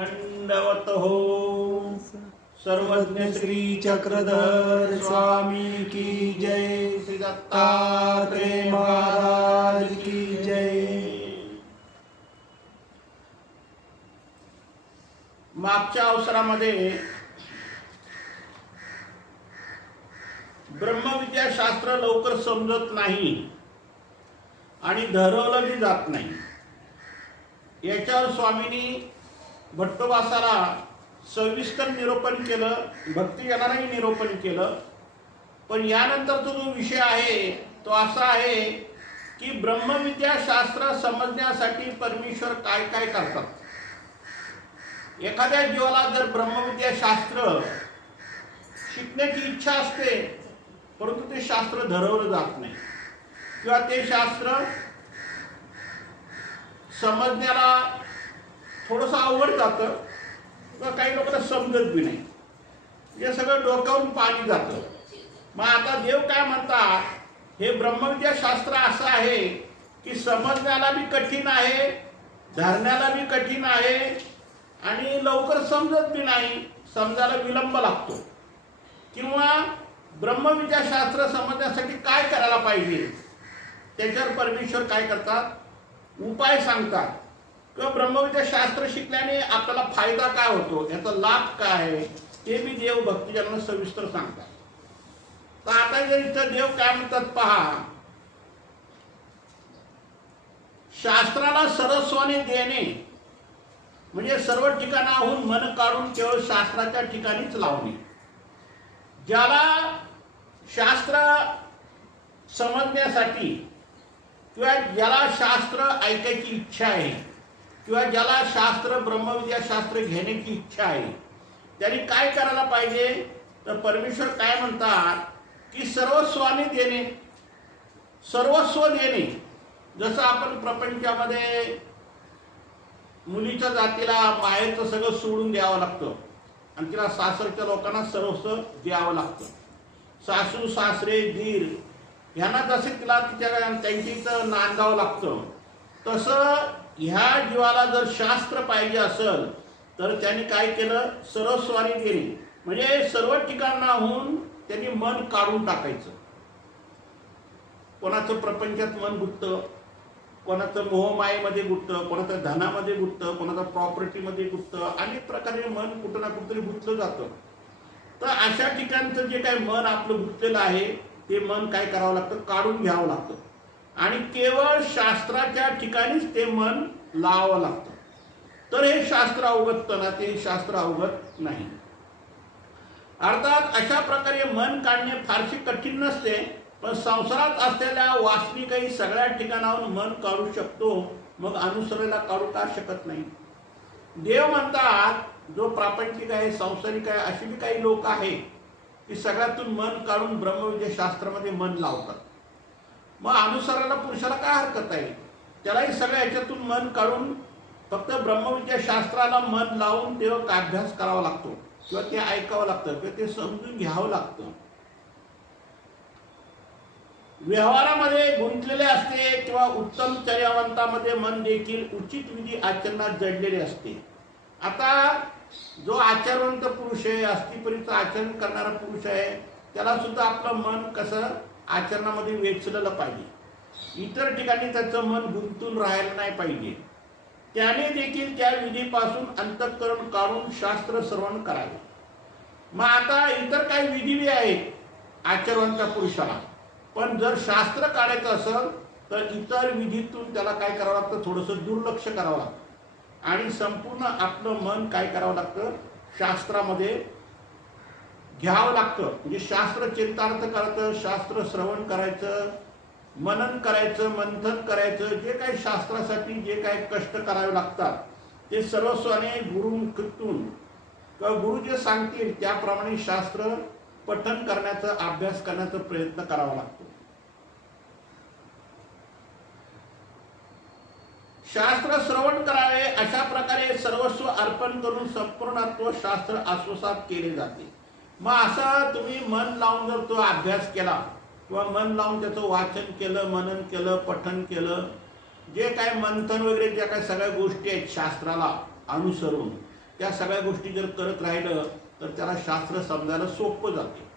दंडवत हो सर्वज्ञ श्री चक्रधर स्वामी की जय। श्री दत्तात्रेय महाराज की जय। मागच्या अवसरामध्ये ब्रह्मविद्या शास्त्र लवकर समजत नाही आणि धरवलं बी जात नाही. याच्यावर स्वामींनी भट्टोबासाला सविस्तर निरूपण केलं भक्तिजनांनाही निरोपण केलं. पण यानंतरचा जो विषय आहे तो असा आहे की ब्रह्मविद्या शास्त्र समजण्यासाठी परमेश्वर काय काय करतात? एखाद्या जीवाला जर ब्रह्मविद्या शास्त्र शिकण्याची इच्छा असते परंतु ते शास्त्र धरवलं जात नाही. किंवा ते शास्त्र समजण्याला थोडंसं अवघड जातं किंवा काही लोकांना समजत बी नाही. हे सगळं डोक्यावरून पाणी जातं. मग आता देव काय म्हणतात हे ब्रह्मविद्या शास्त्र असं आहे की समजण्याला बी कठीण आहे धरण्याला बी कठीण आहे आणि लवकर समजत बी नाही समजायला विलंब लागतो. किंवा ब्रह्मविद्या शास्त्र समजण्यासाठी काय करायला पाहिजे? त्याच्यावर परमेश्वर काय करतात? उपाय सांगतात. किंवा ब्रह्मविद्या शास्त्र शिकल्याने आपल्याला फायदा काय होतो याचा लाभ काय आहे ते बी देव भक्तिजनांना सविस्तर सांगतात तर आता जर इथं देव काय म्हणतात पहा. शास्त्राला सरस्वाने देणे म्हणजे सर्व ठिकाणाहून मन काढून केवळ शास्त्राच्या ठिकाणीच लावणे. ज्याला शास्त्र समजण्यासाठी किंवा ज्याला शास्त्र ऐकायची इच्छा आहे किंवा ज्याला शास्त्र ब्रह्मविद्या शास्त्र घेण्याची इच्छा आहे त्यांनी काय करायला पाहिजे? तर परमेश्वर काय म्हणतात की सर्वस्वाने देणे. सर्वस्व देणे. जसं आपण प्रपंचामध्ये मुलीच्या जातीला मायेचं सगळं सोडून द्यावं लागतं आणि तिला सासरच्या लोकांना सर्वस्व द्यावं लागतं. सासू सासरे धीर ह्यांना जसे तिला तिच्या त्यांची इथं नांदावं लागतं तसं ह्या जीवाला जर शास्त्र पाहिजे असेल तर त्याने काय केलं? सरस्वारी केली. म्हणजे सर्व ठिकाणाहून त्यांनी मन काढून टाकायचं. कोणाचं प्रपंचात मन गुंततं कोणाचं मोहमायेमध्ये गुंततं कोणाचं धनामध्ये गुटतं कोणाचं प्रॉपर्टीमध्ये गुंततं अनेक प्रकारे मन कुठं ना कुठंतरी गुंतलं जातं. तर अशा ठिकाणचं जे काही मन आपलं गुंतलेलं आहे ते मन काय करावं लागतं? काढून घ्यावं लागतं. आणि केवळ शास्त्राच्या ठिकाणीच ते मन लावावं लागतं. तर हे शास्त्र अवगत ना ते शास्त्र अवगत नाही. अर्थात अशा प्रकारे मन काढणे फारसे कठीण नसते पण संसारात असलेल्या वासनिकही सगळ्या ठिकाणाहून मन काढू शकतो मग अनुसरेला काढू का शकत नाही? देव म्हणतात जो प्रापंचिक आहे संसारिक आहे अशी बी काही लोक आहे की सगळ्यातून मन काढून ब्रह्मविद्या शास्त्रामध्ये मन लावतात. मग अनुसराला पुरुषाला काय हरकत आहे? त्यालाही सगळ्या ह्याच्यातून मन काढून फक्त ब्रह्मविद्या शास्त्राला मन लावून तेव्हा अभ्यास करावा लागतो. किंवा ते ऐकावं लागतं किंवा ते समजून घ्यावं लागतं. व्यवहारामध्ये गुंतलेले असते किंवा उत्तम चर्यावंतामध्ये मन देखील उचित विधी आचरणात जडलेले असते. आता जो आचरवंत पुरुष आहे अस्थिपरीचं आचरण करणारा पुरुष आहे त्याला सुद्धा आपलं मन कसं आचरणामध्ये वेचलेलं पाहिजे. इतर ठिकाणी त्याचं मन गुंतून राहायला नाही पाहिजे. त्याने देखील त्या विधीपासून अंतःकरण काढून शास्त्र श्रवण करावे. मग आता इतर काही विधी बी आहेत आचरणच्या पुरुषाला. पण जर शास्त्र काढायचं असेल तर इतर विधीतून त्याला काय करावं लागतं? थोडंसं दुर्लक्ष करावं लागतं. आणि संपूर्ण आपलं मन काय करावं लागतं? शास्त्रामध्ये घ्यावं लागतं. म्हणजे शास्त्र चिंतार्थ करायचं शास्त्र श्रवण करायचं मनन करायचं मंथन करायचं जे काही शास्त्रासाठी जे काही कष्ट करावे लागतात ते सर्वस्वाने गुरुमुखतून किंवा गुरु जे सांगतील त्याप्रमाणे शास्त्र पठन करण्याचा अभ्यास करण्याचा प्रयत्न करावा लागतो. शास्त्र श्रवण करावे अशा प्रकारे सर्वस्व अर्पण करून संपूर्णत्व शास्त्र आश्वासात केले जाते. मग असं तुम्ही मन लावून जर तो अभ्यास केला किंवा मन लावून त्याचं वाचन केलं मनन केलं पठन केलं जे काय मंथन वगैरे ज्या काही सगळ्या गोष्टी आहेत शास्त्राला अनुसरून त्या सगळ्या गोष्टी जर करत राहिलं तर त्याला शास्त्र समजायला सोपं जाते.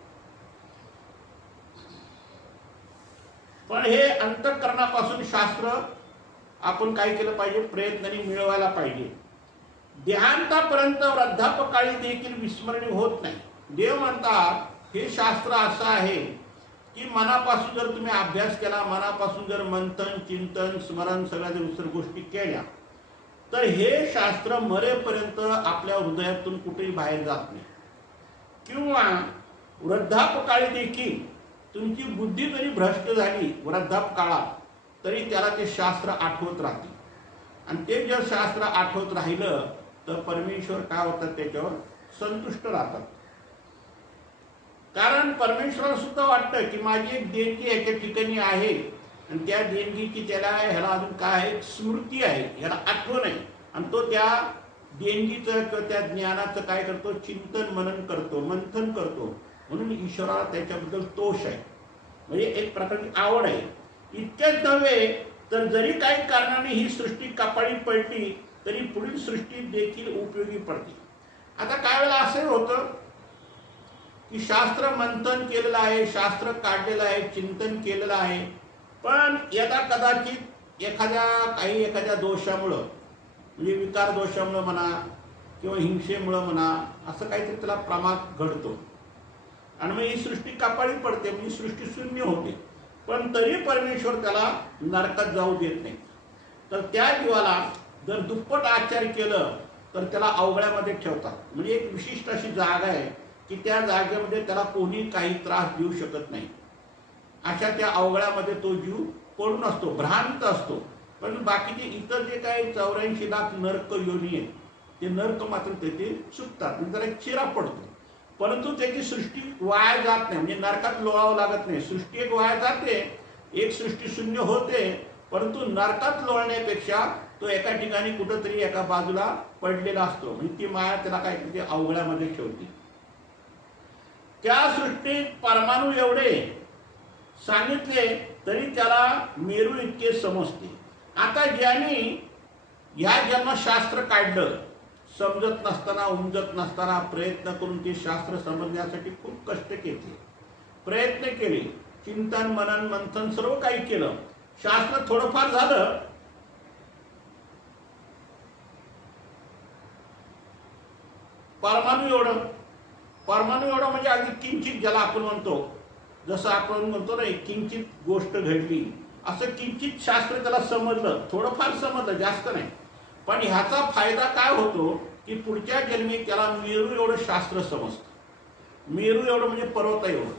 पण हे अंतःकरणापासून शास्त्र आपण काय केलं पाहिजे? प्रयत्नाने मिळवायला पाहिजे. देहांतापर्यंत वृद्धापकाळी देखील विस्मरणी होत नाही. देव म्हणतात हे शास्त्र असं आहे की मनापासून जर तुम्ही अभ्यास केला मनापासून जर मंथन चिंतन स्मरण सगळ्या जर इतर गोष्टी केल्या तर हे शास्त्र मरेपर्यंत आपल्या हृदयातून कुठेही बाहेर जात नाही. किंवा वृद्धापकाळी देखील तुमची बुद्धी जरी भ्रष्ट झाली वृद्धापकाळात तरी त्याला ते शास्त्र आठवत राहते. आणि ते जर शास्त्र आठवत राहिलं तर परमेश्वर काय होतात त्याच्यावर संतुष्ट राहतात. कारण परमेश्वराला सुद्धा वाटतं की माझी एक देणगी याच्या ठिकाणी आहे. आणि त्या देणगीची त्याला ह्याला अजून काय आहे? स्मृती आहे. ह्याला आठवण आहे. आणि तो त्या देणगीचं किंवा त्या ज्ञानाचं काय करतो? चिंतन मनन करतो मंथन करतो. म्हणून ईश्वराला त्याच्याबद्दल तोष आहे. म्हणजे एक प्रकारची आवड आहे. इतकेच नव्हे तर जरी काही कारणाने ही सृष्टी कपाळी पडली तरी पुढील सृष्टी देखील उपयोगी पडते. आता काय वेळेला असंही होतं की शास्त्र मंथन केलेलं आहे शास्त्र काढलेलं आहे चिंतन केलेलं आहे. पण यदा कदाचित एखाद्या काही एखाद्या दोषामुळं म्हणजे विकार दोषामुळं म्हणा किंवा हिंसेमुळं म्हणा असं काहीतरी त्याला प्रमाद घडतो. आणि मग ही सृष्टी कापाळी पडते म्हणजे सृष्टी शून्य होते. पण तरी परमेश्वर त्याला नरकात जाऊ देत नाही. तर त्या जीवाला जर दुप्पट आचार केलं तर त्याला अवघड्यामध्ये ठेवतात. म्हणजे एक विशिष्ट अशी जागा आहे की त्या जागेमध्ये त्याला कोणी काही त्रास देऊ शकत नाही. अशा त्या अवघड्यामध्ये तो जीव पडून असतो भ्रांत असतो. पण बाकीचे इतर जे काही चौऱ्याऐंशी लाख नर्क योनी आहेत ते नर्क मात्र त्याचे सुटतात. म्हणजे त्याला एक चिरा पडतो. परंतु त्याची सृष्टी वाया जात नाही. म्हणजे नरकात लोळावं लागत नाही. सृष्टी एक वाया जाते एक सृष्टी शून्य होते परंतु नरकात लोळण्यापेक्षा तो एका ठिकाणी कुठंतरी एका बाजूला पडलेला असतो. म्हणजे ती माया त्याला काय करते अवघड्यामध्ये ठेवते. त्या सृष्टीत परमाणू एवढे सांगितले तरी त्याला मेरू इतके समजते. आता ज्यांनी ह्या जन्मशास्त्र काढलं समजत नसताना उमजत नसताना प्रयत्न करून ते शास्त्र समजण्यासाठी खूप कष्ट केले. प्रयत्न केले. चिंतन मनन मंथन सर्व काही केलं. शास्त्र थोडंफार झालं. परमाणू एवढं. परमाणू एवढं म्हणजे अगदी किंचित ज्याला आपण म्हणतो जसं आपण म्हणतो ना एक किंचित गोष्ट घडली असं किंचित शास्त्र त्याला समजलं थोडंफार समजलं जास्त नाही. पण ह्याचा फायदा काय होतो की पुढच्या जन्मी त्याला मेरू एवढं शास्त्र समजतं. मेरू एवढं म्हणजे पर्वत एवढं.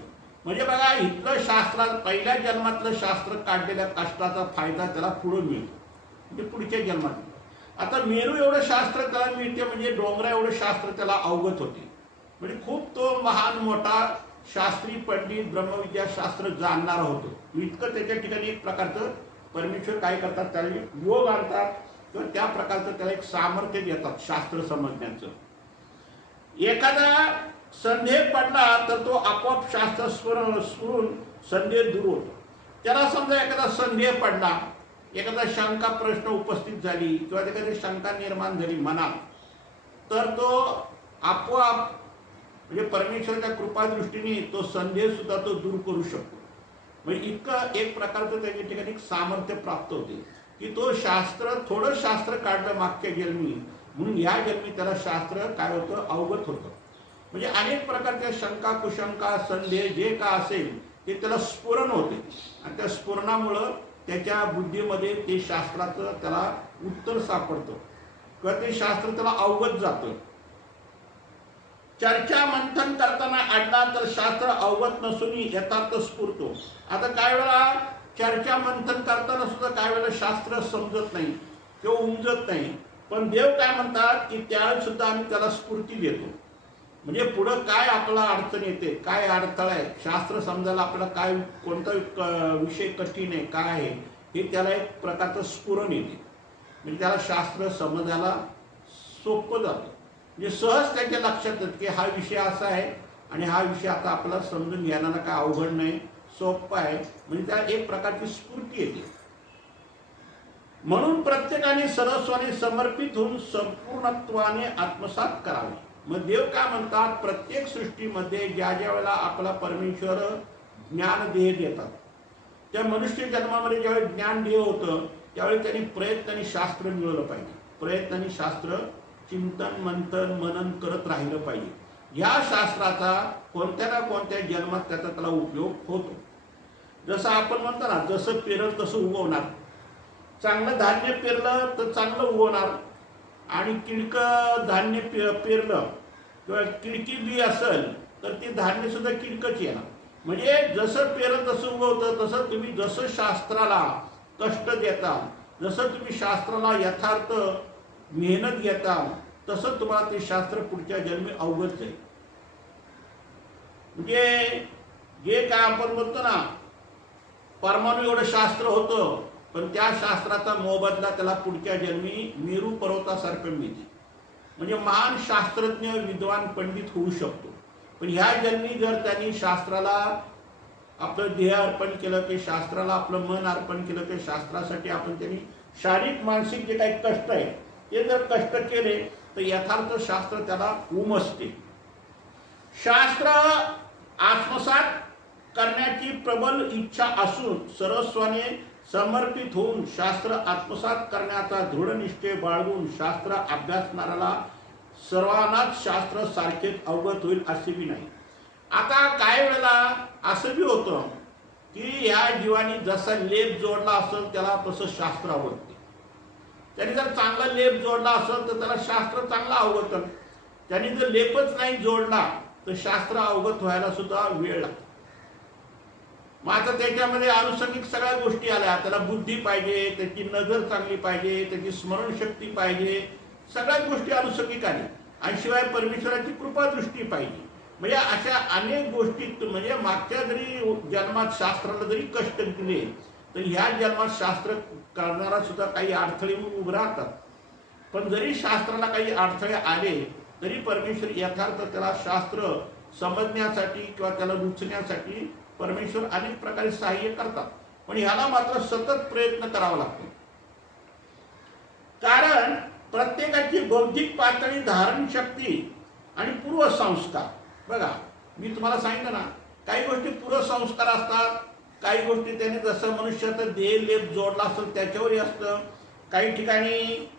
म्हणजे बघा इथलं शास्त्रात पहिल्या जन्मातलं शास्त्र काढलेल्या कष्टाचा फायदा त्याला पुढं मिळतो. म्हणजे पुढच्या जन्मात. आता मेरू एवढं शास्त्र त्याला मिळते म्हणजे डोंगरा एवढं शास्त्र त्याला अवगत होते. म्हणजे खूप तो महान मोठा शास्त्री पंडित ब्रह्मविद्या शास्त्र जाणणारा होतो. इतकं त्याच्या ठिकाणी एक प्रकारचं परमेश्वर काय करतात त्याला योग आणतात. किंवा त्या प्रकारचं त्याला एक सामर्थ्य देतात शास्त्र समजण्याचं. एखादा संदेह पडला तर तो आपोआप शास्त्र स्मरण स्मरून संदेह दूर होतो. त्याला समजा एखादा संदेह पडला एखादा शंका प्रश्न उपस्थित झाली किंवा एखादी शंका निर्माण झाली मनात तर तो आपोआप म्हणजे परमेश्वराच्या कृपादृष्टीने तो संदेह सुद्धा तो दूर करू शकतो. म्हणजे इतकं एक प्रकारचं त्याच्या ठिकाणी सामर्थ्य प्राप्त होते की तो शास्त्र थोडं शास्त्र काढलं मागच्या जन्मी म्हणून या जन्मी त्याला शास्त्र काय होतं? अवगत होतं. म्हणजे अनेक प्रकारच्या शंका कुशंका संदेह जे का असेल ते त्याला स्फुरण होते. आणि त्या स्फुरणामुळं त्याच्या बुद्धीमध्ये ते शास्त्राचं त्याला उत्तर सापडतं. किंवा ते शास्त्र त्याला अवगत जातं. चर्चा मंथन करताना अडला तर शास्त्र अवगत नसून यथार्थ स्फुरतो. आता काय वेळा चर्चा मंथन करताना सुद्धा काय वेळेला शास्त्र समजत नाही किंवा उमजत नाही. पण देव काय म्हणतात की त्यावेळेस सुद्धा आम्ही त्याला स्फूर्ती देतो. म्हणजे पुढं काय आपला अडचण येते काय अडथळा आहे शास्त्र समजायला आपला काय कोणता क- विषय कठीण आहे काय आहे हे त्याला एक प्रकारचं स्फुरण येते. म्हणजे त्याला शास्त्र समजायला सोपं जातं. म्हणजे सहज त्याच्या लक्षात येत की हा विषय असा आहे आणि हा विषय आता आपला समजून घेण्याला काय अवघड नाही सोपं आहे. म्हणजे त्याला एक प्रकारची स्फूर्ती येते. म्हणून प्रत्येकाने सरस्वाने समर्पित होऊन संपूर्णत्वाने आत्मसात करावे. मग देव काय म्हणतात? प्रत्येक सृष्टीमध्ये ज्या ज्या वेळेला आपला परमेश्वर ज्ञान देह देतात त्या मनुष्य जन्मामध्ये ज्यावेळी ज्ञान देह होतं त्यावेळी त्यांनी प्रयत्न आणि शास्त्र मिळवलं पाहिजे. प्रयत्न आणि शास्त्र चिंतन मंथन मनन करत राहिलं पाहिजे. या शास्त्राचा कोणत्या ना कोणत्या जन्मात त्याचा त्याला उपयोग होतो. जसं आपण म्हणतो ना जसं पेरल तसं उगवणार. चांगलं धान्य पेरलं तर चांगलं उगवणार. आणि किडक धान्य पे पेरलं किंवा किडकी बी असेल तर ते धान्य सुद्धा किडकच येणार. म्हणजे जसं पेरल तसं उगवतं तसं तुम्ही जसं शास्त्राला कष्ट देता जसं तुम्ही शास्त्राला यथार्थ मेहनत घेता तसं तुम्हाला ते शास्त्र पुढच्या जन्मी अवगत जाईल. म्हणजे जे काय आपण म्हणतो ना परमाणू एवढं शास्त्र होतं पण त्या शास्त्राचा मोबदला त्याला पुढच्या जन्मी मेरू पर्वतासारखं मिळते. म्हणजे महान शास्त्रज्ञ विद्वान पंडित होऊ शकतो. पण ह्या जन्मी जर त्यांनी शास्त्राला आपलं देह अर्पण केलं की शास्त्राला आपलं मन अर्पण केलं की शास्त्रासाठी आपण त्यांनी शारीरिक मानसिक जे काही कष्ट आहे हे जर कष्ट केले तर यथार्थ शास्त्र त्याला उमसते शास्त्र आत्मसात करण्याची प्रबल इच्छा असून सर्वस्वाने समर्पित होऊन शास्त्र आत्मसात करण्याचा दृढ निश्चय बाळगून शास्त्र अभ्यासणाऱ्याला सर्वांनाच शास्त्र सारखेच अवगत होईल असे बी नाही. आता काय वेळेला असं बी होतं की या जीवानी जसा लेप जोडला असेल त्याला तसं शास्त्र आवडते त्यांनी जर चांगला लेप जोडला असेल तर त्याला शास्त्र चांगलं अवगत. त्यांनी जर लेपच नाही जोडला तर शास्त्र अवगत व्हायला सुद्धा वेळ लागतो. मग आता त्याच्यामध्ये आनुषंगिक सगळ्या गोष्टी आल्या. त्याला बुद्धी पाहिजे त्याची नजर चांगली पाहिजे त्याची स्मरणशक्ती पाहिजे. सगळ्याच गोष्टी आनुषंगिक आल्या. आणि शिवाय परमेश्वराची कृपा दृष्टी पाहिजे. म्हणजे अशा अनेक गोष्टी म्हणजे मागच्या जरी जन्मात शास्त्राला जरी कष्ट दिले तर ह्या जन्मात शास्त्र करणारा सुद्धा काही अडथळे उभं उभे राहतात. पण जरी शास्त्राला काही अडथळे आले तरी परमेश्वर यथार्थ त्याला शास्त्र समजण्यासाठी किंवा त्याला रुचण्यासाठी परमेश्वर अनेक प्रकारे सहाय्य करतात. पण ह्याला मात्र सतत प्रयत्न करावा लागतो. कारण प्रत्येकाची बौद्धिक पातळी धारण शक्ती आणि पूर्वसंस्कार. बघा मी तुम्हाला सांगितलं ना काही गोष्टी पूर्वसंस्कार असतात काही गोष्टी त्याने जसं मनुष्याचं देह लेप जोडला असेल त्याच्यावरही असतं. काही ठिकाणी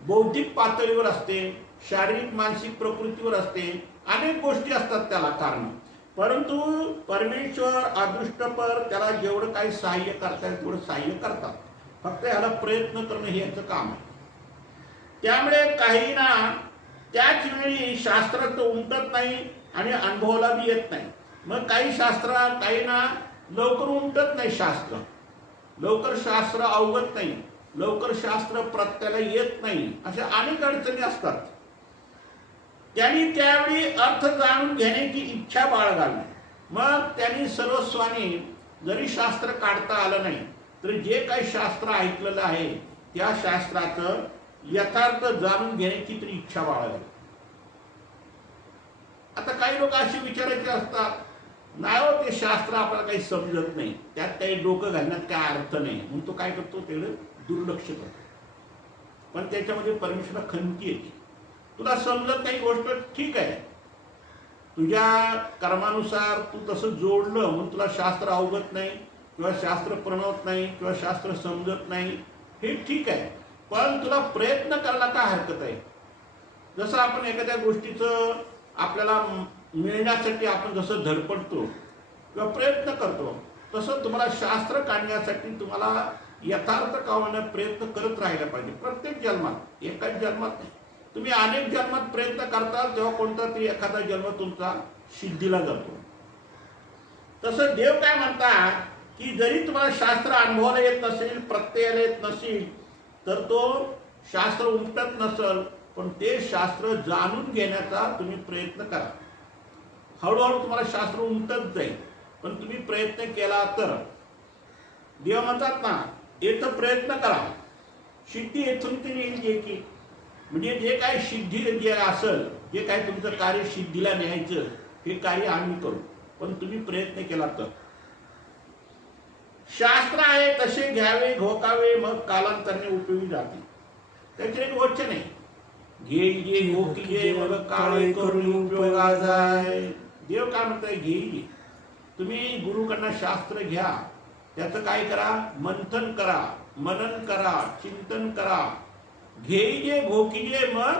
बौद्धिक पातळीवर असते शारीरिक मानसिक प्रकृतीवर असते. अनेक गोष्टी असतात त्याला कारण. परंतु परमेश्वर अदृष्टपर त्याला जेवढं काही सहाय्य करता येईल तेवढं सहाय्य करतात. फक्त ह्याला प्रयत्न करणं हे याचं काम आहे. त्यामुळे काही ना त्याच वेळी शास्त्रात उमटत नाही आणि अनुभवाला बी येत नाही. मग काही शास्त्र काही ना लवकर उमटत नाही शास्त्र. लवकर शास्त्र अवगत नाही. लवकर शास्त्र प्रत्याला येत नाही. अशा अनेक अडचणी असतात. त्यांनी त्यावेळी अर्थ जाणून घेण्याची इच्छा बाळगावी मग त्यांनी सर्वस्वाने जरी शास्त्र काढता आलं नाही तर जे काही शास्त्र ऐकलेलं आहे त्या शास्त्राचं यथार्थ जाणून घेण्याची तरी इच्छा बाळगावी आता काही लोक असे विचारायचे असतात नाही हो ते शास्त्र आपल्याला काही समजत नाही. त्यात काही डोकं घालण्यात काय अर्थ नाही. म्हणून तो काय करतो तेवढं दुर्लक्ष करतो. पण त्याच्यामध्ये परमेश्वरा खंती येते. तुला समजत नाही गोष्ट? ठीक आहे. तुझ्या कर्मानुसार तू तसं जोडलं म्हणून तुला शास्त्र अवगत नाही किंवा शास्त्र प्रणवत नाही किंवा शास्त्र समजत नाही. हे ठीक आहे. पण तुला प्रयत्न करायला काय हरकत आहे? जसं आपण एखाद्या गोष्टीचं आपल्याला मिळण्यासाठी आपण जसं धडपडतो किंवा प्रयत्न करतो तसं तुम्हाला शास्त्र काढण्यासाठी तुम्हाला यथार्थ कावण्यात प्रयत्न करत राहिला पाहिजे. प्रत्येक जन्मात एकाच जन्मात नाही. तुम्ही अनेक जन्मात प्रयत्न करताल तेव्हा कोणता तरी एखादा जन्म तुमचा सिद्धीला जातो. तसं देव काय म्हणतात की जरी तुम्हाला शास्त्र अनुभवाला येत नसेल प्रत्ययाला येत नसेल तर तो शास्त्र उमटत नसल पण ते शास्त्र जाणून घेण्याचा तुम्ही प्रयत्न करा. हळूहळू तुम्हाला शास्त्र उमटत जाईल. पण तुम्ही प्रयत्न केला तर. देव म्हणतात ना येतं प्रयत्न करा. सिद्धी येथून तरी येईल जे की. म्हणजे जे काय सिद्धी जे असेल जे काय तुमचं कार्य सिद्धीला न्यायचं हे कार्य आम्ही करू. पण तुम्ही प्रयत्न केला तर. शास्त्र आहे तसे घ्यावे घोकावे मग कालांतरने उपयोगी जाते. त्याचे एक वचन आहे घे घे घोकी घे मग काळे करून उपयोगा जाय देव काय म्हणताय? घेई तुम्ही गुरुकडनं शास्त्र घ्या. त्याचं काय करा? मंथन करा. मनन करा. चिंतन करा. घेईजे घे मग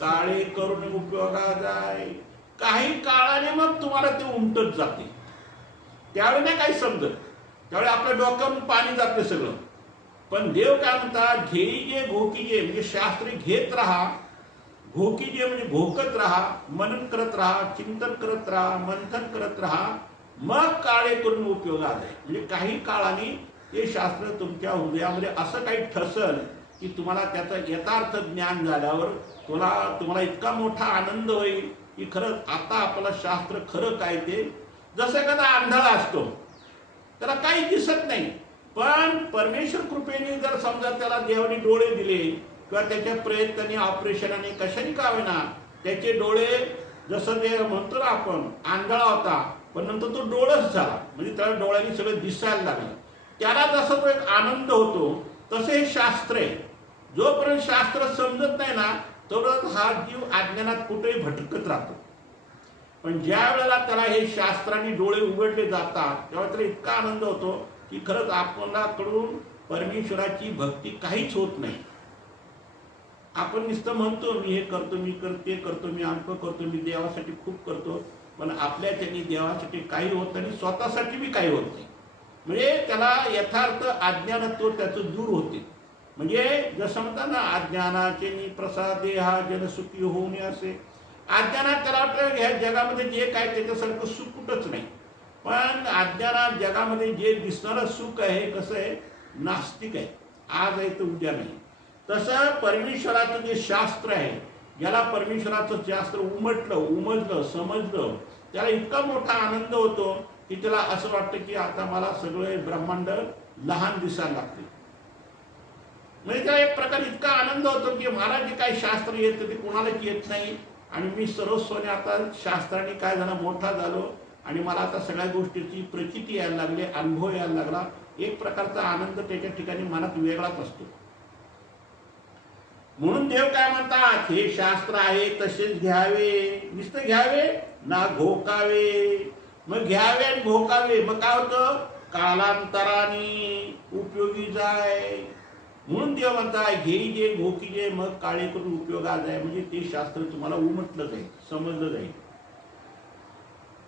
काळे करून उपयोगा जाय. काही काळाने मग तुम्हाला ते उमटत जाते. त्यावेळी नाही काही समजत. त्यावेळी आपलं डोकं पाणी जाते सगळं. पण देव काय म्हणतात? घेई घे. म्हणजे शास्त्री घेत राहा. भोकिजे म्हणजे भोकत राहा मनन करत राहा चिंतन करत राहा मंथन करत राहा मग काळे करून उपयोगात आहे म्हणजे काही काळाने ते शास्त्र तुमच्या हृदयामध्ये असं काही ठसल की तुम्हाला त्याचं यथार्थ ज्ञान झाल्यावर तुला तुम्हाला इतका मोठा आनंद होईल की खरंच आता आपलं शास्त्र खरं काय ते? जसं एखादा आंधळा असतो त्याला काही दिसत नाही. पण परमेश्वर कृपेने जर समजा त्याला देवाने डोळे दिले किंवा त्याच्या प्रयत्नाने ऑपरेशनाने कशाने का होईना त्याचे डोळे जसं ते म्हणतो ना आपण आंधळा होता पण नंतर तो डोळच झाला. म्हणजे त्याला डोळ्यांनी सगळं दिसायला लागलं. त्याला जसा तो एक आनंद होतो तसे हे शास्त्र आहे. जोपर्यंत शास्त्र समजत नाही ना तोपर्यंत हा जीव अज्ञानात कुठेही भटकत राहतो. पण ज्या वेळेला त्याला हे शास्त्राने डोळे उघडले जातात तेव्हा त्याला इतका आनंद होतो की खरंच आपणाकडून परमेश्वराची भक्ती काहीच होत नाही. आपण नुसतं म्हणतो मी हे करतो मी करते करतो मी अंक करतो मी देवासाठी खूप करतो. पण आपल्या त्यांनी देवासाठी काही होत नाही स्वतःसाठी बी काही होत नाही. म्हणजे त्याला यथार्थ अज्ञानत्व त्याचं दूर होते. म्हणजे जसं म्हणतात ना अज्ञानाचे नि प्रसादे हा जनसुखी होऊ नये असे. अज्ञानात त्याला वाटतं ह्या जगामध्ये जे काय त्याच्यासारखं सुख कुठंच नाही. पण अज्ञानात जगामध्ये जे दिसणारं सुख आहे कसं आहे? नास्तिक आहे. आज आहे तर उद्या नाही. तसं परमेश्वराचं जे शास्त्र आहे ज्याला परमेश्वराचं शास्त्र उमटलं उमजलं समजलं त्याला इतका मोठा आनंद होतो की त्याला असं वाटतं की आता मला सगळे ब्रह्मांड लहान दिसायला लागते. म्हणजे त्याला एक प्रकार इतका आनंद होतो की मला जे काही शास्त्र येतं ते कोणालाच येत नाही. आणि मी सर्वस्वने आता शास्त्राने काय झालं मोठा झालो आणि मला आता सगळ्या गोष्टीची प्रचिती यायला लागली अनुभव यायला लागला. एक प्रकारचा आनंद त्याच्या ठिकाणी मनात वेगळाच असतो. म्हणून देव काय म्हणतात? हे शास्त्र आहे तसेच घ्यावे. नुसतं घ्यावे ना घोकावे. मग घ्यावे आणि घोकावे. मग काय होतं? कालांतराने उपयोगी जाय. म्हणून देव म्हणताय घेई जे घोकी जे मग काळे करून उपयोगात आहे. म्हणजे ते शास्त्र तुम्हाला उमटलं जाईल समजलं जाईल.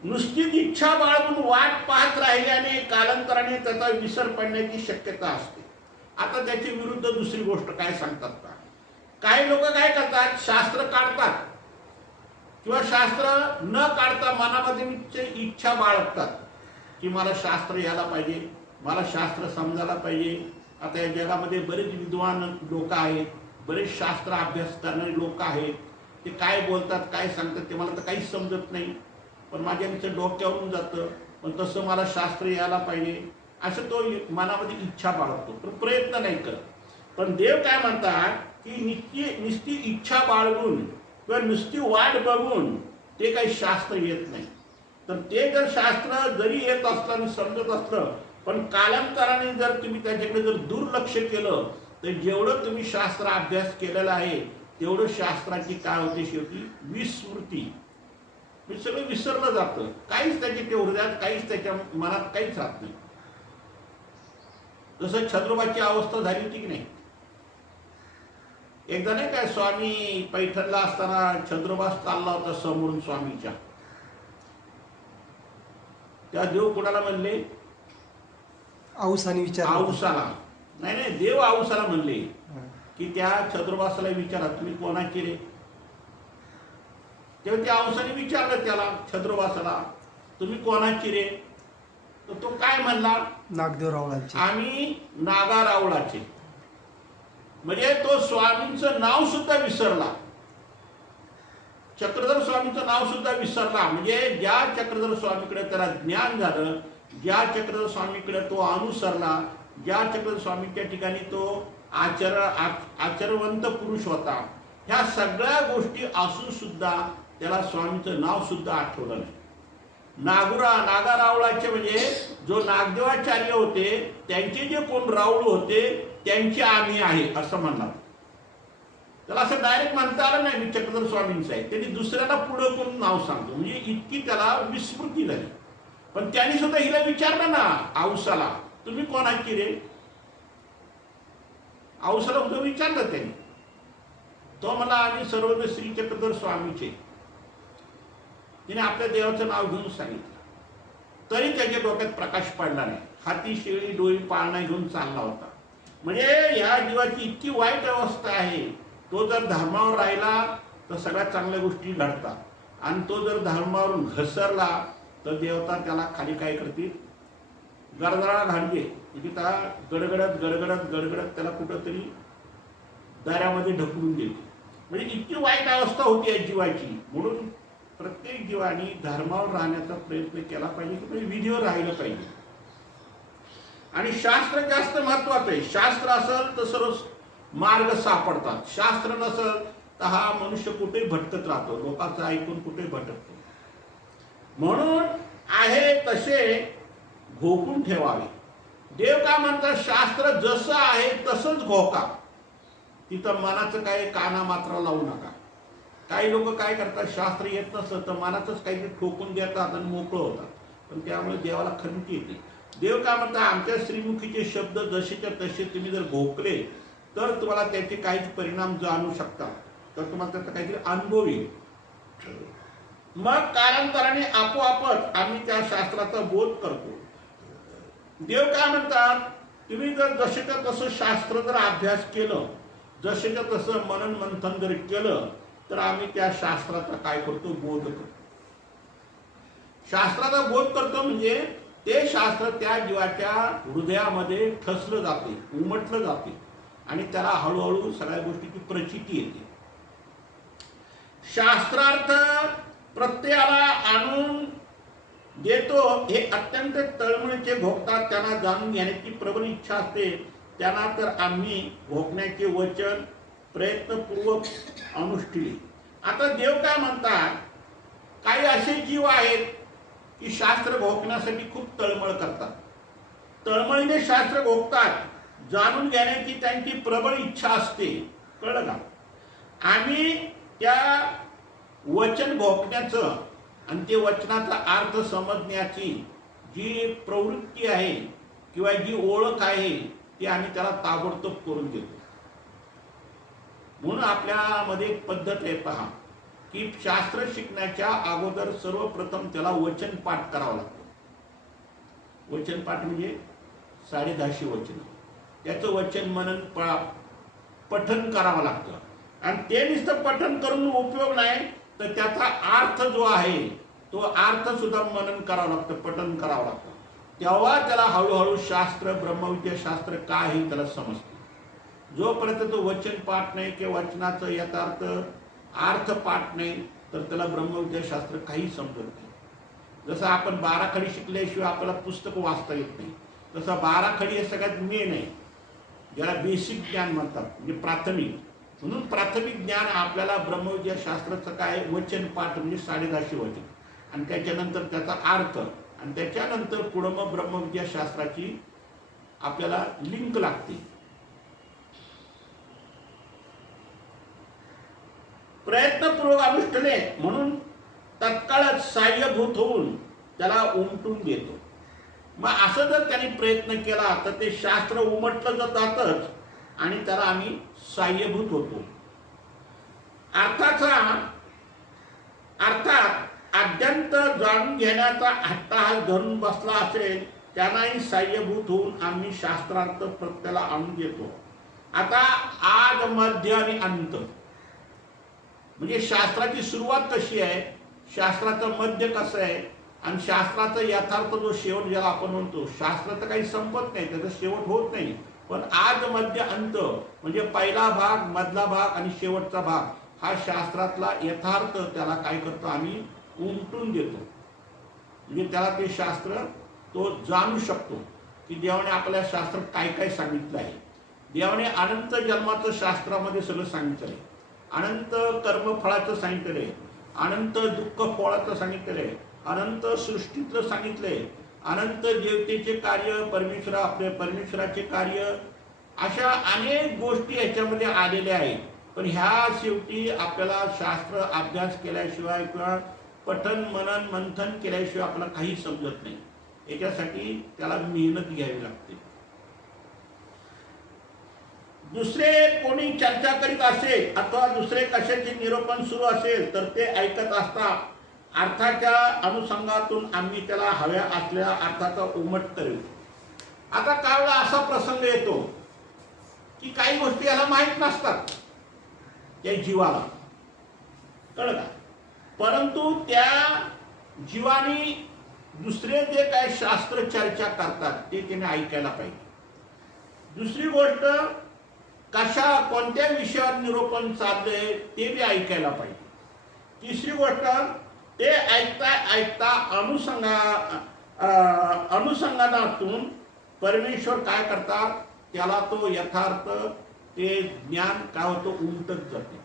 नुसतीच इच्छा बाळगून वाट पाहत राहिल्याने कालांतराने त्याचा विसर पडण्याची शक्यता असते. आता त्याच्या विरुद्ध दुसरी गोष्ट काय सांगतात का? काही लोक काय करतात? शास्त्र काढतात. किंवा शास्त्र न काढता मनामध्ये इच्छा बाळगतात. की मला शास्त्र यायला पाहिजे मला शास्त्र समजायला पाहिजे. आता या जगामध्ये बरेच विद्वान लोक आहेत बरेच शास्त्र अभ्यास करणारे लोक आहेत. ते काय बोलतात काय सांगतात ते मला तर काहीच समजत नाही. पण माझ्या तिचं डोक्यावरून जातं पण तसं मला शास्त्र यायला पाहिजे. असं तो मनामध्ये इच्छा बाळगतो. पण प्रयत्न नाही करत. पण देव काय म्हणतात? की नित्य नुसती इच्छा बाळगून किंवा नुसती वाट बघून ते काही शास्त्र येत नाही. तर ते जर शास्त्र जरी येत असलं समजत असलं पण कालांतराने जर तुम्ही त्याच्याकडे जर दुर्लक्ष केलं तर जेवढं तुम्ही शास्त्र अभ्यास केलेला आहे तेवढं शास्त्राची काय होते शेवटी? विस्मृती. मी सगळं विसरलं जातं. काहीच त्याच्या ते हृदयात काहीच त्याच्या मनात काहीच राहत नाही. जसं छत्रपाची अवस्था झाली होती की नाही? एकदा नाही काय स्वामी पैठणला असताना छद्रोबास चालला होता समोरून स्वामीच्या. त्या देव कोणाला म्हणले? औसाने विचार आऊसाला. नाही नाही देव आऊसाला म्हणले की त्या छद्रोबासाला विचारा तुम्ही कोणाचे रे? तेव्हा त्या औसाने विचारलं त्याला छद्रोबासाला तुम्ही कोणाची रे? तर तो काय म्हणला? नागदेव रावळांचे. आम्ही नागारावळाचे म्हणजे तो स्वामींचं नाव सुद्धा विसरला. चक्रधर स्वामींचं नाव सुद्धा विसरला. म्हणजे ज्या चक्रधर स्वामीकडे त्याला ज्ञान झालं ज्या चक्रधर स्वामीकडे तो अनुसरला ज्या चक्रधर स्वामीच्या ठिकाणी तो आचर आचरवंत पुरुष होता. ह्या सगळ्या गोष्टी असून सुद्धा त्याला स्वामीचं नाव सुद्धा आठवलं नाही. नागुरा नागा रावळाचे म्हणजे जो नागदेवाचार्य होते त्यांचे जे कोण राऊळ होते त्यांचे आम्ही आहे असं म्हणणार त्याला असं डायरेक्ट म्हणता आलं नाही मी चक्रधर स्वामींचं आहे. त्यांनी दुसऱ्याला पुढं करून नाव सांगतो. म्हणजे इतकी त्याला विस्मृती झाली. पण त्यांनी सुद्धा हिला विचारलं ना औसाला. तुम्ही कोणाची रे? औसाला सुद्धा विचारलं त्यांनी. तो मला आम्ही सर्व श्री चक्रधर स्वामीचे. तिने आपल्या देवाचं नाव घेऊन सांगितलं. तरी त्याच्या डोक्यात प्रकाश पडला नाही. हाती शेळी डोळी पाळणा घेऊन चालला होता. म्हणजे ह्या जीवाची इतकी वाईट अवस्था आहे. तो जर धर्मावर राहिला तर सगळ्या चांगल्या गोष्टी घडतात. आणि तो जर धर्मावरून घसरला तर देवता त्याला खाली काय करतील? गरगरा घालते म्हणजे गडगडत गडगडत गडगडत त्याला कुठंतरी दऱ्यामध्ये ढकलून देते म्हणजे इतकी वाईट अवस्था होती या जीवाची. म्हणून प्रत्येक जीवानी धर्मावर राहण्याचा प्रयत्न केला पाहिजे की म्हणजे विधीवर राहिलं पाहिजे. आणि शास्त्र जास्त महत्वाचं आहे. शास्त्र असेल तर सर्व मार्ग सापडतात. शास्त्र नसेल तर हा मनुष्य कुठे भटकत राहतो. लोकांचं ऐकून कुठे भटकतो. म्हणून आहे तसे घोकून ठेवावे. देव काय म्हणतात शास्त्र जसं आहे तसंच घोका. तिथं मनाचं काही काना मात्र लावू नका. काही लोक काय करतात शास्त्र येत नसतं तर मनातच काहीतरी ठोकून देतात आणि मोकळं होतात. पण त्यामुळे देवाला खंती येते. देव काय म्हणतात आमच्या श्रीमुखीचे शब्द जसेच्या तसे तुम्ही जर भोकले तर तुम्हाला त्याचे काही परिणाम जाणू शकता तर तुम्हाला त्याचा काहीतरी अनुभव येईल. मग कालांतराने आपोआपच आम्ही त्या शास्त्राचा बोध करतो. देव काय म्हणतात तुम्ही जर जसेच्या तसं शास्त्र जर अभ्यास केलं जसेच्या तसं मनन मंथन जर केलं तर आम्ही त्या शास्त्राचा काय करतो? बोध करतो. शास्त्राचा बोध करतो म्हणजे ते शास्त्र त्या जीवाच्या हृदयामध्ये ठसलं जाते उमटलं जाते आणि त्याला हळूहळू सगळ्या गोष्टीची प्रचिती येते. शास्त्रार्थ प्रत्ययाला आणून देतो हे अत्यंत तळमळीचे भोगतात. त्यांना जाणून घेण्याची प्रबल इच्छा असते. त्यांना तर आम्ही भोगण्याचे वचन प्रयत्नपूर्वक अनुष्ठिली. आता देव काय म्हणतात? काही असे जीव आहेत की शास्त्र भोगण्यासाठी खूप तळमळ करतात. तळमळीने शास्त्र भोगतात. जाणून घेण्याची त्यांची प्रबळ इच्छा असते. कळलं का? आम्ही त्या वचन भोगण्याचं आणि ते वचनाचा अर्थ समजण्याची जी प्रवृत्ती आहे किंवा जी ओळख आहे ती आम्ही त्याला ताबडतोब करून देतो. म्हणून आपल्यामध्ये एक पद्धत आहे पहा की शास्त्र शिकण्याच्या अगोदर सर्वप्रथम त्याला वचन पाठ करावं लागतं. वचन पाठ म्हणजे साडेदहाशे वचन. त्याचं वचन मनन पळा पठन करावं लागतं. आणि ते नुसतं पठन करून उपयोग नाही तर त्याचा अर्थ जो आहे तो अर्थ सुद्धा मनन करावं लागतं पठन करावं लागतं. तेव्हा त्याला हळूहळू शास्त्र ब्रह्मविद्या शास्त्र काय हे त्याला समजतं. जोपर्यंत तो वचन पाठ नाही किंवा वचनाचं यथार्थ अर्थ पाठ नाही तर त्याला ब्रह्मविद्याशास्त्र काही समजत नाही. जसं आपण बाराखडी शिकल्याशिवाय आपल्याला पुस्तक वाचता येत नाही तसं बाराखडी हे सगळ्यात मेन आहे. ज्याला बेसिक ज्ञान म्हणतात म्हणजे प्राथमिक. म्हणून प्राथमिक ज्ञान आपल्याला ब्रह्मविद्याशास्त्राचं काय? वचन पाठ म्हणजे साडेदहाशे वचन. आणि त्याच्यानंतर त्याचा अर्थ. आणि त्याच्यानंतर पुढं मग ब्रह्मविद्याशास्त्राची आपल्याला लिंक लागते. प्रयत्नपूर्वक अनुष्ठने म्हणून तत्काळच साह्यभूत होऊन त्याला उमटून देतो. मग असं जर त्यांनी प्रयत्न केला तर ते शास्त्र उमटलं तर जातच आणि त्याला आम्ही साह्यभूत होतो. अर्थाचा अर्थात अत्यंत जाणून घेण्याचा हट्टाहास धरून बसला असेल त्यांनाही साह्यभूत होऊन आम्ही शास्त्रार्थ प्रत्ययाला आणून देतो. आता आज मध्य आणि अंत. म्हणजे शास्त्राची सुरुवात कशी आहे. शास्त्राचं मध्य कसं आहे? आणि शास्त्राचा यथार्थ जो शेवट ज्याला आपण म्हणतो शास्त्र तर काही संपत नाही त्याचा शेवट होत नाही. पण आज मध्य अंत म्हणजे पहिला भाग मधला भाग आणि शेवटचा भाग हा शास्त्रातला यथार्थ त्याला काय करतो? आम्ही उमटून देतो. म्हणजे त्याला ते शास्त्र तो जाणू शकतो की देवाने आपल्या शास्त्रात काय काय सांगितलं आहे. देवाने अनंत जन्माचं शास्त्रामध्ये सगळं सांगितलं आहे. अनंत कर्मफळाचं सांगितलेलं आहे. अनंत दुःख फळाचं सांगितलेलं आहे. अनंत सृष्टीतलं सांगितलंय अनंत देवतेचे कार्य परमेश्वर आपले परमेश्वराचे कार्य अशा अनेक गोष्टी याच्यामध्ये आलेल्या आहेत. पण ह्या शेवटी आपल्याला शास्त्र अभ्यास केल्याशिवाय किंवा पठन मनन मंथन केल्याशिवाय आपल्याला काही समजत नाही. याच्यासाठी त्याला मेहनत घ्यावी लागते. दुसरे कोणी चर्चा करीत असेल अथवा दुसरे कशाचे निरोपण सुरू असेल तर ते ऐकत असता अर्थाच्या अनुषंगातून आम्ही त्याला हव्या असलेल्या अर्थाचा उमट करू आता काय वेळा असा प्रसंग येतो की काही गोष्टी याला माहीत नसतात. त्या जीवाला. कळलं का? परंतु त्या जीवानी दुसरे जे काय शास्त्र चर्चा करतात ते त्याने ऐकायला पाहिजे. दुसरी गोष्ट कशा कोणत्या विषयावर निरूपण चाललंय ते बी ऐकायला पाहिजे. तिसरी गोष्ट ते ऐकता ऐकता अनुसंगा अं, परमेश्वर काय करतात त्याला तो यथार्थ ते ज्ञान काय होतं उमटत जाते.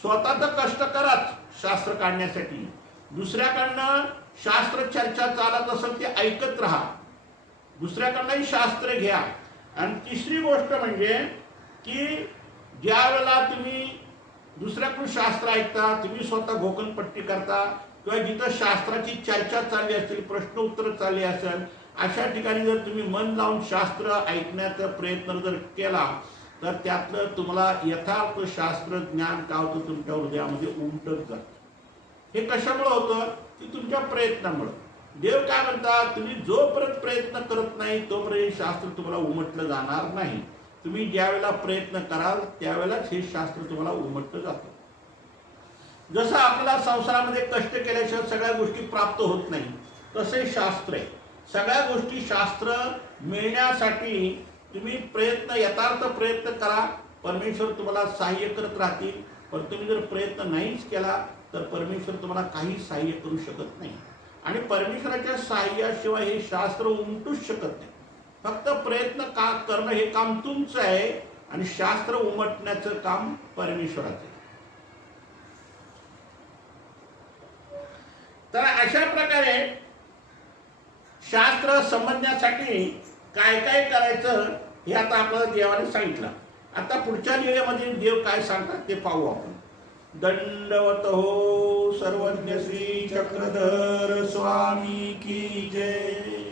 स्वतःच कष्ट कराच शास्त्र काढण्यासाठी. दुसऱ्याकडनं शास्त्र चर्चा चालत असेल ते ऐकत राहा. दुसऱ्याकडनंही शास्त्र घ्या. आणि तिसरी गोष्ट म्हणजे की ज्या वेळेला तुम्ही दुसऱ्याकडून शास्त्र ऐकता तुम्ही स्वतः घोकनपट्टी करता किंवा जिथं शास्त्राची चर्चा चालली असेल प्रश्न उत्तर चालली असेल अशा ठिकाणी जर तुम्ही मन लावून शास्त्र ऐकण्याचा प्रयत्न जर केला तर त्यातलं तुम्हाला यथार्थ शास्त्र ज्ञान काय होतं तुमच्या हृदयामध्ये उमटत जातं. हे कशामुळं होतं? की तुमच्या प्रयत्नामुळं. देव काय म्हणतात तुम्ही जोपर्यंत प्रयत्न करत नाही तोपर्यंत शास्त्र तुम्हाला उमटलं जाणार नाही. तुम्ही ज्या वेळेला प्रयत्न कराल त्यावेळेलाच हे शास्त्र तुम्हाला उमटलं जातं. जसं आपल्याला संसारामध्ये कष्ट केल्याशिवाय सगळ्या गोष्टी प्राप्त होत नाही तसे शास्त्र आहे. सगळ्या गोष्टी शास्त्र मिळण्यासाठी तुम्ही प्रयत्न यथार्थ प्रयत्न करा. परमेश्वर तुम्हाला सहाय्य करत राहतील. पण तुम्ही जर प्रयत्न नाहीच केला तर परमेश्वर तुम्हाला काही सहाय्य करू शकत नाही. आणि परमेश्वराच्या सहाय्याशिवाय हे शास्त्र उमटूच शकत नाही. फक्त प्रयत्न का करणं हे काम तुमचं आहे आणि शास्त्र उमटण्याचं काम परमेश्वराचं आहे. तर अशा प्रकारे शास्त्र समजण्यासाठी काय काय करायचं हे आता आपल्याला देवाने सांगितलं. आता पुढच्या लिहिण्यामध्ये देव काय सांगतात ते पाहू आपण. दंडवत हो सर्वज्ञ श्री चक्रधर स्वामी की जय।